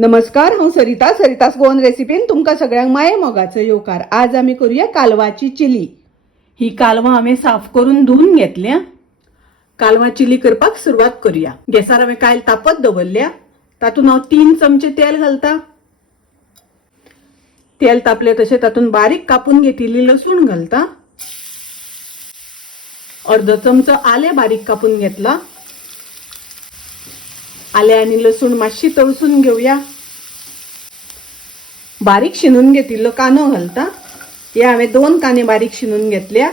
नमस्कार, हांव सरिता सरितास गोवन रेसिपीन तुमकां सगळ्यांक माये मोगाचो येवकार। आज आमी करूया कालवाची चिली। ही कालवां आमी साफ करून धुवून घेतल्या। कालवां चिली करपाक सुरवात करूया। गॅसार हांवें कायल तापत दवरल्या। तातूंत हांव 3 चमचे तेल घालता। तेल तापले तशें तातूंत बारीक कापून घेतिल्ली लसूण घालता। अर्धो चमचो आले बारीक कापून घेतला। आले आणि लसूण मातशी तळसून घेऊया। बारीक शिनून घेतिल्लो कांदो घालता। हे हांवें 2 कांदे बारीक शिनून घेतल्या।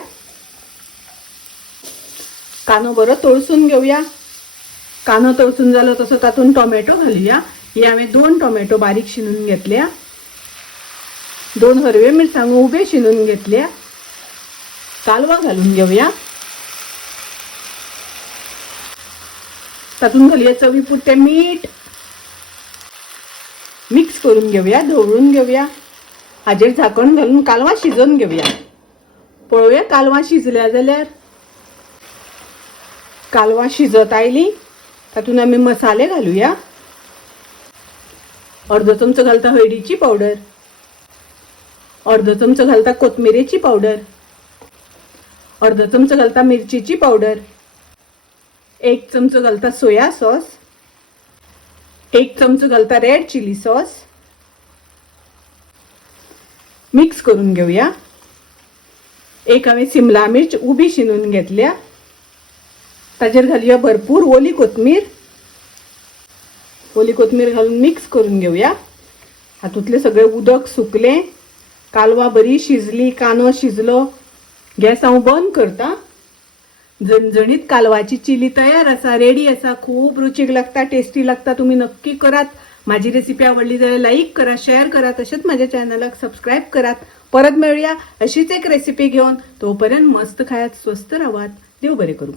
कांदो बरो तळसून घेऊया। कांदो तळसून जालो तसो तातूंत टोमॅटो घालूया। हे हांवें 2 टोमॅटो बारीक शिनून घेतल्या। 2 हरवे मिरसांगो उबे शिनून घेतल्या। कालवां घालून घेऊया। तातूंत घालूया चवीपुरते मीठ। मिक्स करून घेऊया, ढवळून घेऊया। हाजेर झाकण घालून कालवां शिजोवन घेऊया। पळोवया कालवां शिजल्या जाल्यार। कालवां शिजत आयली। तातूंत आमी मसाले घालूया। अर्धो चमचो घालता हळदीची पावडर। अर्धो चमचो घालता कोथमिरेची पावडर। अर्धो चमचो घालता मिरचीची पावडर। 1 चमचो घालता सोया सॉस। 1 चमचो घालता रेड चिली सॉस। मिक्स करून घेऊया। एक हांवें सिमला मिर्च उबी शिनून घेतल्या। ताजेर घालूया भरपूर ओली कोथमीर। ओली कोथमीर घालून मिक्स करून घेऊया। हातूंतले सगळे उदक सुकले। कालवां बरी शिजली, कांदो शिजलो। गॅस हांव बंद करता। झणझणीत कालवाची चिली तयार आसा, रेडी आसा। खूब रुचीक लागता, टेस्टी लागता। तुम्ही नक्की करात। माझी रेसिपी आवडली जाल्यार लाईक करा, शेअर करा। तसेच माझ्या चॅनलाक सबस्क्राईब करात। परत मिळूया अशीच एक रेसिपी घेऊन। तोपर्यंत मस्त खायात, स्वस्त राहात। देव बरे करू।